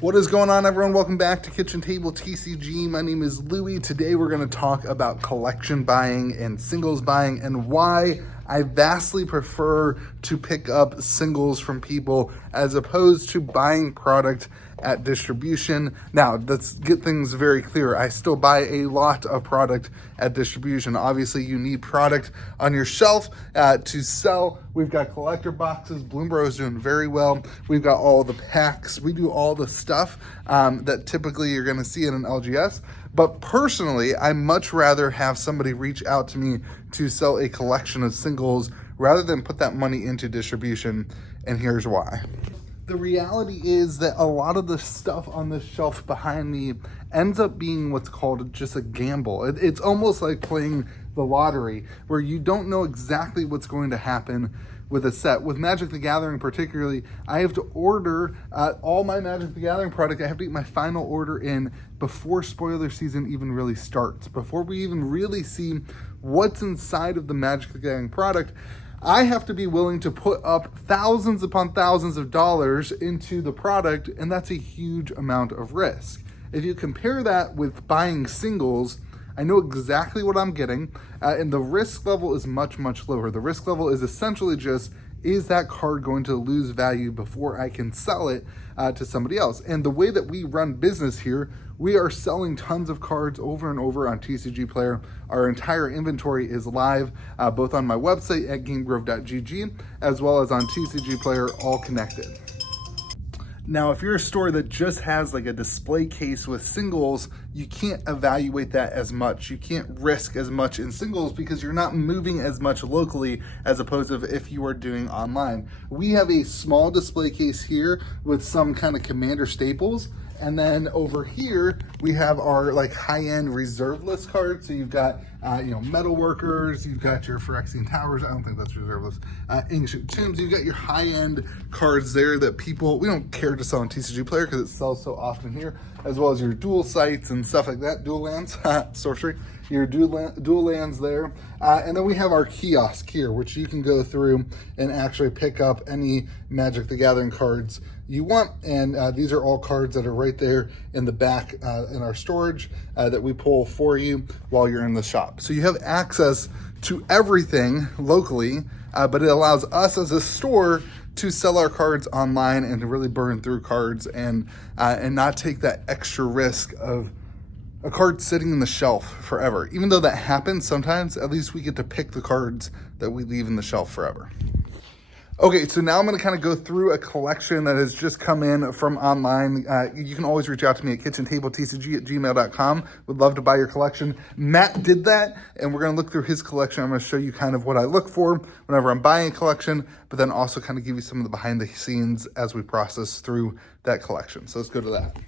What is going on, everyone? Welcome back to Kitchen Table TCG. My name is Louie. Today we're going to talk about collection buying and singles buying and why I vastly prefer to pick up singles from people as opposed to buying product at distribution. Now, let's get things very clear. I still buy a lot of product at distribution. Obviously, you need product on your shelf to sell. We've got collector boxes. Bloomberg is doing very well. We've got all the packs. We do all the stuff that typically you're going to see in an LGS. But personally, I much rather have somebody reach out to me to sell a collection of singles rather than put that money into distribution. And here's why. The reality is that a lot of the stuff on the shelf behind me ends up being what's called just a gamble. It's almost like playing the lottery, where you don't know exactly what's going to happen with a set. With Magic the Gathering particularly, I have to order all my Magic the Gathering product. I have to get my final order in before spoiler season even really starts, before we even really see what's inside of the Magic the Gathering product. I have to be willing to put up thousands upon thousands of dollars into the product, and that's a huge amount of risk. If you compare that with buying singles, I know exactly what I'm getting, and the risk level is much, much lower. The risk level is essentially just, is that card going to lose value before I can sell it to somebody else? And the way that we run business here, we are selling tons of cards over and over on TCG Player. Our entire inventory is live, both on my website at gamegrove.gg, as well as on TCG Player, all connected. Now, if you're a store that just has like a display case with singles, you can't evaluate that as much. You can't risk as much in singles because you're not moving as much locally as opposed to if you are doing online. We have a small display case here with some kind of Commander staples. And then over here, we have our like high-end reserve list cards. So you've got, Metal Workers, you've got your Phyrexian Towers. I don't think that's reserve list. Ancient Tombs, you've got your high-end cards there that we don't care to sell on TCG Player because it sells so often here, as well as your dual sites and stuff like that, dual lands, sorcery, your dual lands there. And then we have our kiosk here, which you can go through and actually pick up any Magic the Gathering cards you want. And these are all cards that are right there in the back in our storage that we pull for you while you're in the shop. So you have access to everything locally, but it allows us as a store to sell our cards online and to really burn through cards and not take that extra risk of a card sitting in the shelf forever. Even though that happens sometimes, at least we get to pick the cards that we leave in the shelf forever. Okay, so now I'm going to kind of go through a collection that has just come in from online. You can always reach out to me at KitchenTableTCG@gmail.com. Would love to buy your collection. Matt did that, and we're going to look through his collection. I'm going to show you kind of what I look for whenever I'm buying a collection, but then also kind of give you some of the behind the scenes as we process through that collection. So let's go to that.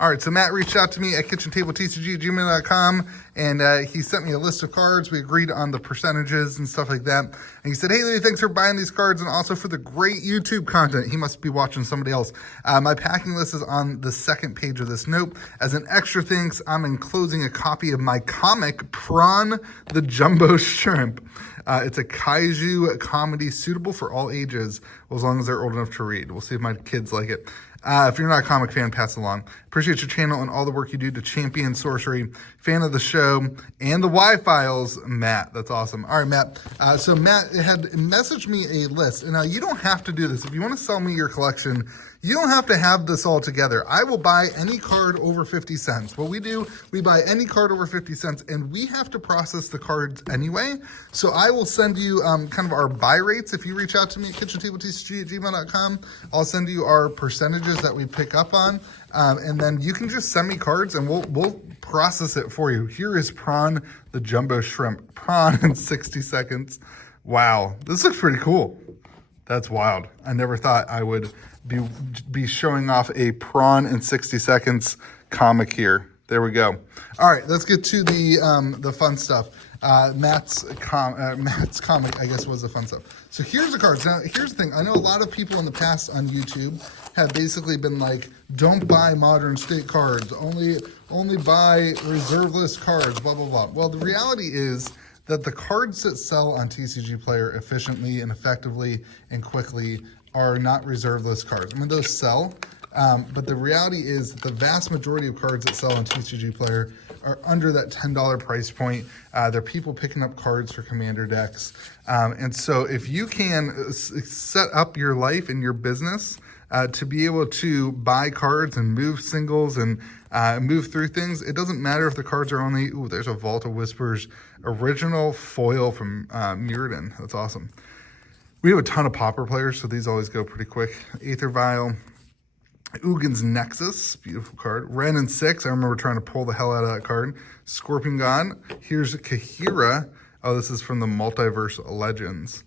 All right, so Matt reached out to me at KitchenTableTCG@gmail.com, and he sent me a list of cards. We agreed on the percentages and stuff like that. And he said, "Hey, Louie, thanks for buying these cards and also for the great YouTube content." He must be watching somebody else. My packing list is on the second page of this note. As an extra thanks, I'm enclosing a copy of my comic, Prawn the Jumbo Shrimp. It's a kaiju comedy suitable for all ages, as long as they're old enough to read. We'll see if my kids like it. If you're not a comic fan, pass along. Appreciate your channel and all the work you do to champion sorcery. Fan of the show and the Y-Files, Matt. That's awesome. All right, Matt. So Matt had messaged me a list. And now you don't have to do this. If you want to sell me your collection, you don't have to have this all together. I will buy any card over 50 cents. What we do, we buy any card over 50 cents, and we have to process the cards anyway. So I will send you kind of our buy rates. If you reach out to me at KitchenTableTCG@gmail.com, I'll send you our percentages that we pick up on. And then you can just send me cards, and we'll process it for you. Here is Prawn the Jumbo Shrimp. Prawn in 60 seconds. Wow, this looks pretty cool. That's wild. I never thought I would be showing off a Prawn in 60 seconds comic here. There we go. All right, let's get to the fun stuff. Matt's comic, I guess, was the fun stuff. So here's the cards. Now, here's the thing. I know a lot of people in the past on YouTube have basically been like, don't buy modern state cards. Only buy reserve list cards, blah, blah, blah. Well, the reality is that the cards that sell on TCG Player efficiently and effectively and quickly are not reserve list cards. I mean, those sell, But the reality is that the vast majority of cards that sell on TCG Player are under that $10 price point. They're people picking up cards for commander decks. And so if you can set up your life and your business to be able to buy cards and move singles and move through things, it doesn't matter if the cards are only, ooh, there's a Vault of Whispers original foil from Mirrodin. That's awesome. We have a ton of Pauper players, so these always go pretty quick. Aether Vial, Ugin's Nexus, beautiful card. Ren and 6, I remember trying to pull the hell out of that card. Scorpion Gone, here's Kahira. Oh, this is from the Multiverse Legends.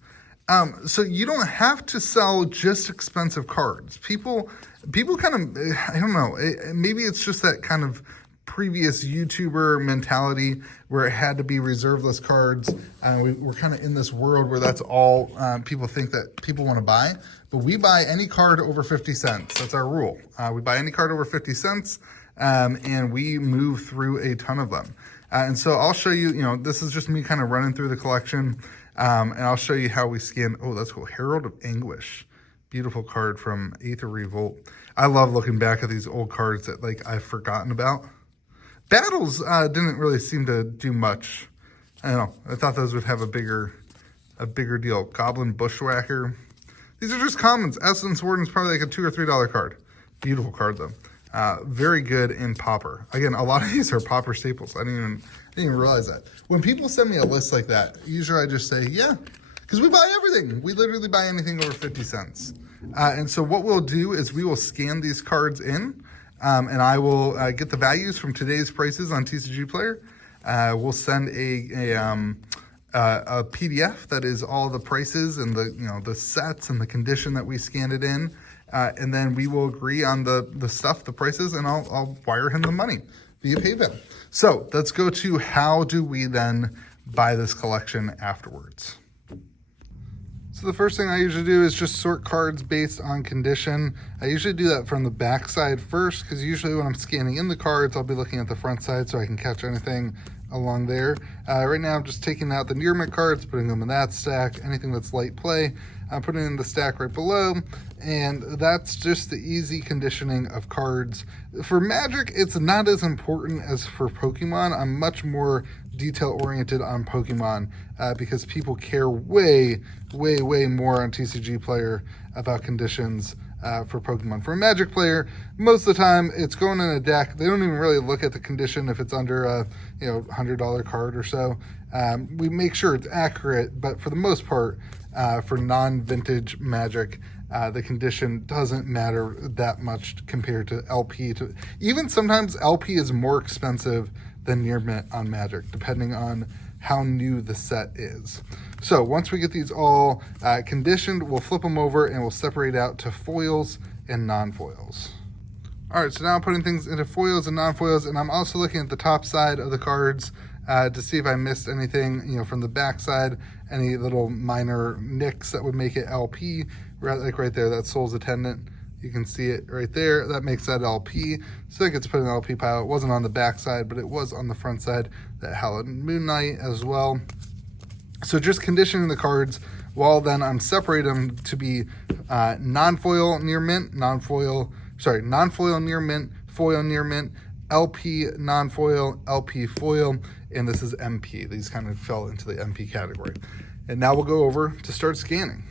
So you don't have to sell just expensive cards. People kind of, I don't know, maybe it's just that kind of previous YouTuber mentality where it had to be reserve list cards. We're kind of in this world where that's all people think that people want to buy. But we buy any card over 50 cents. That's our rule. We buy any card over 50 cents and we move through a ton of them. And so I'll show you, this is just me kind of running through the collection. And I'll show you how we scan. Oh, that's cool. Herald of Anguish. Beautiful card from Aether Revolt. I love looking back at these old cards that I've forgotten about. Battles didn't really seem to do much. I don't know. I thought those would have a bigger deal. Goblin Bushwhacker. These are just commons. Essence Warden is probably like a $2 or $3 card. Beautiful card though. Very good in Pauper. Again, a lot of these are Pauper staples. I didn't even realize that. When people send me a list like that, usually I just say, yeah, because we buy everything. We literally buy anything over 50 cents. And so what we'll do is we will scan these cards in, and I will get the values from today's prices on TCG Player. We'll send a PDF that is all the prices and the sets and the condition that we scanned it in. And then we will agree on the stuff, the prices, and I'll wire him the money via PayPal. So let's go to how do we then buy this collection afterwards. So the first thing I usually do is just sort cards based on condition. I usually do that from the back side first, because usually when I'm scanning in the cards, I'll be looking at the front side so I can catch anything along there. Right now I'm just taking out the near mint cards, putting them in that stack. Anything that's light play, I'm putting it in the stack right below. And that's just the easy conditioning of cards. For Magic, it's not as important as for Pokemon. I'm much more detail oriented on Pokemon because people care way more on TCG Player about conditions for Pokemon. For a Magic player, most of the time it's going in a deck. They don't even really look at the condition if it's under a $100 card or so. We make sure it's accurate, but for the most part, for non-vintage Magic, the condition doesn't matter that much compared to LP. Even sometimes LP is more expensive than near mint on Magic, depending on how new the set is. So once we get these all conditioned, we'll flip them over and we'll separate out to foils and non-foils. All right, so now I'm putting things into foils and non-foils, and I'm also looking at the top side of the cards to see if I missed anything, from the back side, any little minor nicks that would make it LP, like right there, that Soul's Attendant. You can see it right there. That makes that LP. So it gets put in the LP pile. It wasn't on the back side, but it was on the front side. That Hallowed Moon Knight as well. So just conditioning the cards while then I'm separating them to be non-foil near mint, non-foil near mint, foil near mint, LP non-foil, LP foil, and this is MP. These kind of fell into the MP category. And now we'll go over to start scanning.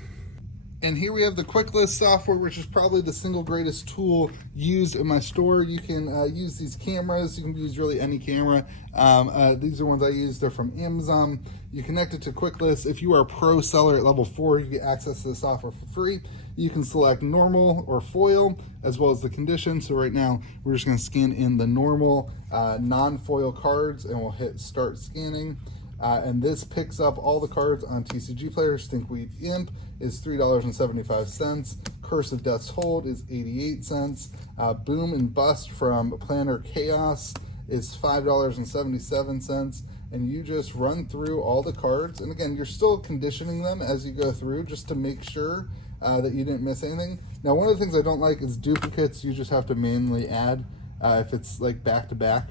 And here we have the Quick List software, which is probably the single greatest tool used in my store. You can use these cameras. You can use really any camera. These are ones I use. They're from Amazon. You connect it to Quick List. If you are a pro seller at level 4, you get access to the software for free. You can select normal or foil, as well as the condition. So right now, we're just going to scan in the normal non-foil cards, and we'll hit Start Scanning. And this picks up all the cards on TCG Player. Stinkweed Imp is $3.75. Curse of Death's Hold is 88 cents. Boom and Bust from Planner Chaos is $5.77. And you just run through all the cards. And again, you're still conditioning them as you go through just to make sure that you didn't miss anything. Now, one of the things I don't like is duplicates. You just have to manually add if it's like back to back.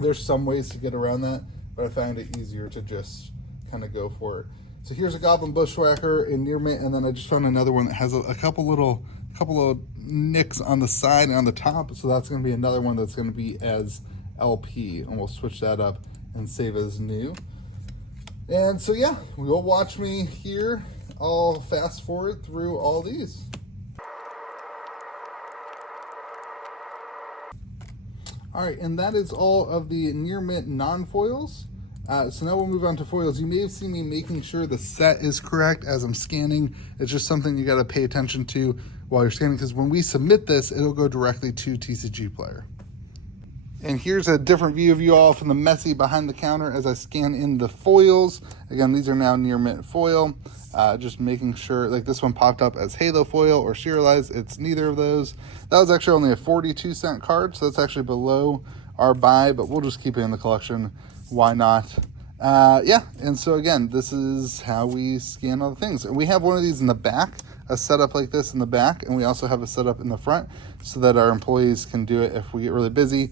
There's some ways to get around that, but I found it easier to just kind of go for it. So here's a Goblin Bushwhacker in near mint, and then I just found another one that has a couple little a couple of nicks on the side and on the top. So that's going to be another one that's going to be as LP, and we'll switch that up and save as new. And so yeah, you'll watch me here. I'll fast forward through all these. All right, and that is all of the near mint non-foils. So now we'll move on to foils. You may have seen me making sure the set is correct as I'm scanning. It's just something you got to pay attention to while you're scanning, because when we submit this, it'll go directly to TCG Player. And here's a different view of you all from the messy behind the counter as I scan in the foils. Again, these are now near mint foil. Just making sure, like this one popped up as Halo foil or serialized. It's neither of those. That was actually only a 42-cent card, so that's actually below our buy, but we'll just keep it in the collection. Why not? Yeah, and so again, this is how we scan all the things. And we have one of these in the back, a setup like this in the back, and we also have a setup in the front so that our employees can do it if we get really busy.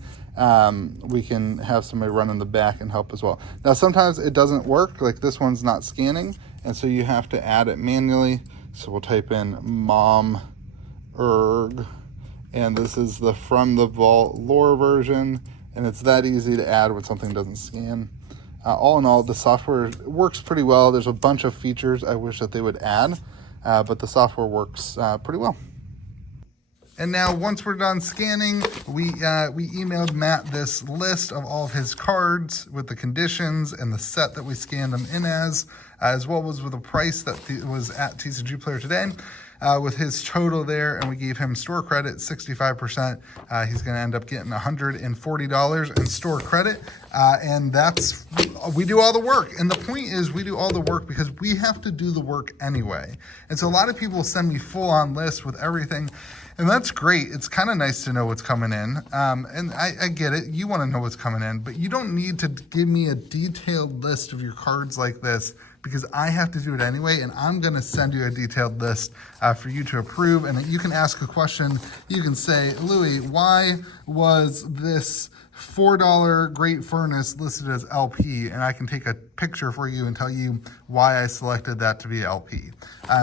We can have somebody run in the back and help as well. Now, sometimes it doesn't work, like this one's not scanning, and so you have to add it manually. So we'll type in mom erg, and this is the From the Vault lore version, and it's that easy to add when something doesn't scan. All in all, the software works pretty well. There's a bunch of features I wish that they would add, but the software works pretty well. And now once we're done scanning, we emailed Matt this list of all of his cards with the conditions and the set that we scanned them in as well as with the price that was at TCG Player today. With his total there, and we gave him store credit 65%. He's going to end up getting $140 in store credit, and we do all the work. And the point is, we do all the work because we have to do the work anyway. And so a lot of people send me full-on lists with everything, and that's great. It's kind of nice to know what's coming in, and I get it. You want to know what's coming in, but you don't need to give me a detailed list of your cards like this, because I have to do it anyway, and I'm going to send you a detailed list for you to approve. And you can ask a question. You can say, Louis, why was this $4 Great Furnace listed as LP? And I can take a picture for you and tell you why I selected that to be LP.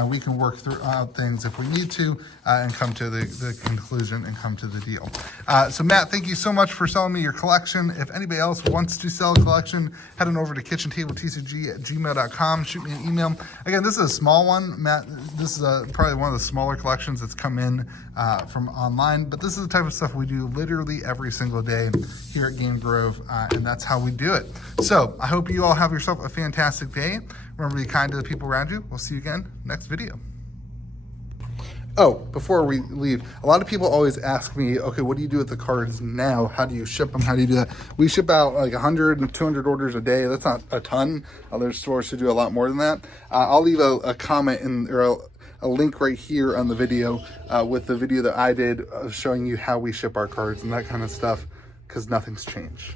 We can work through things if we need to and come to the conclusion and come to the deal. So Matt, thank you so much for selling me your collection. If anybody else wants to sell a collection, head on over to KitchenTableTCG@gmail.com. Shoot me an email. Again, this is a small one, Matt. This is probably one of the smaller collections that's come in from online, but this is the type of stuff we do literally every single day here at Game Grove, and that's how we do it. So I hope you all have yourself a fantastic day. Remember to be kind to the people around you. We'll see you again next video. Oh, before we leave, a lot of people always ask me, okay, what do you do with the cards now? How do you ship them? How do you do that? We ship out like 100 and 200 orders a day. That's not a ton. Other stores should do a lot more than that. I'll leave a comment or a link right here on the video with the video that I did showing you how we ship our cards and that kind of stuff, because nothing's changed.